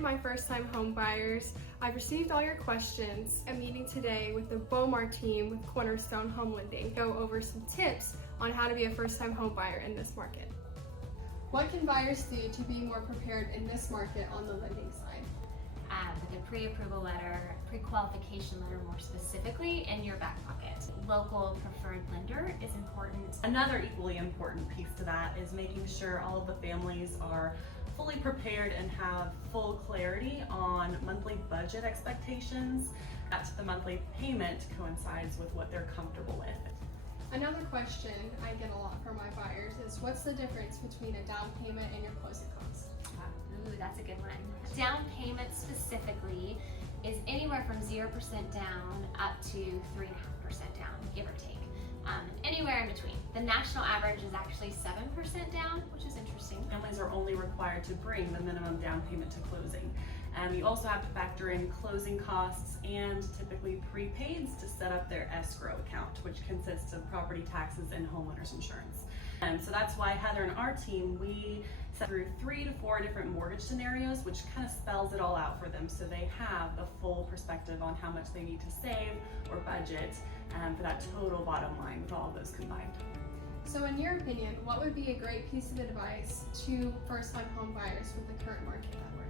my first-time home buyers. I've received all your questions. I'm meeting today with the Bomar team with Cornerstone Home Lending. Go over some tips on how to be a first-time home buyer in this market. What can buyers do to be more prepared in this market on the lending side? The pre-approval letter, pre-qualification letter more specifically, in your back pocket. Local preferred lender is important. Another equally important piece to that is making sure all of the families are fully prepared and have full clarity on monthly budget expectations, that the monthly payment coincides with what they're comfortable with. Another question I get a lot from my buyers is what's the difference between a down payment and your closing costs? Ooh, that's a good one. Down payment specifically is anywhere from 0% down up to 3.5% down, give or take. Anywhere in between. The national average is actually 7% down, which is interesting. Families are only required to bring the minimum down payment to closing. You also have to factor in closing costs and typically prepaids to set up their escrow account, which consists of property taxes and homeowners insurance. So that's why Heather and our team, we set through 3 to 4 different mortgage scenarios, which kind of spells it all out for them so they have the full perspective on how much they need to save or budget for that total bottom line with all of those combined. So in your opinion, what would be a great piece of advice to first-time home buyers with the current market that we're in?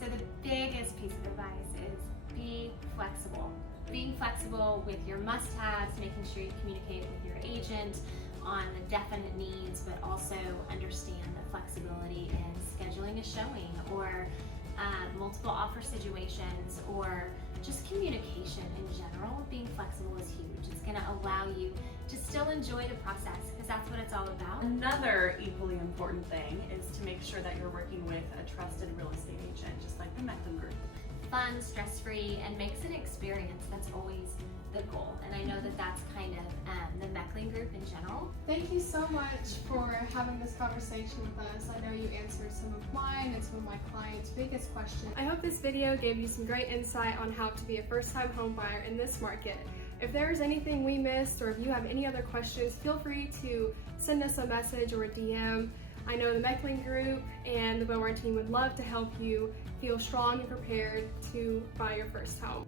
So the biggest piece of advice is be flexible. Being flexible with your must-haves, making sure you communicate with your agent on the definite needs, but also understand the flexibility in scheduling a showing or multiple offer situations, or just communication in general. Being flexible is huge. It's going to allow you to still enjoy the process because that's what it's all about. Another equally important thing is to make sure that you're working with a trusted real estate agent, just like the Mechling Group. Fun, stress-free, and makes an experience. That's always the goal. And I know that that's kind of the Mechling Group in general. Thank you so much for having this conversation with us. I know you answered some of mine and some of my clients' biggest questions. I hope this video gave you some great insight on how to be a first-time home buyer in this market. If there's anything we missed or if you have any other questions, feel free to send us a message or a DM. I know the Mechling Group and the Bomar team would love to help you feel strong and prepared to buy your first home.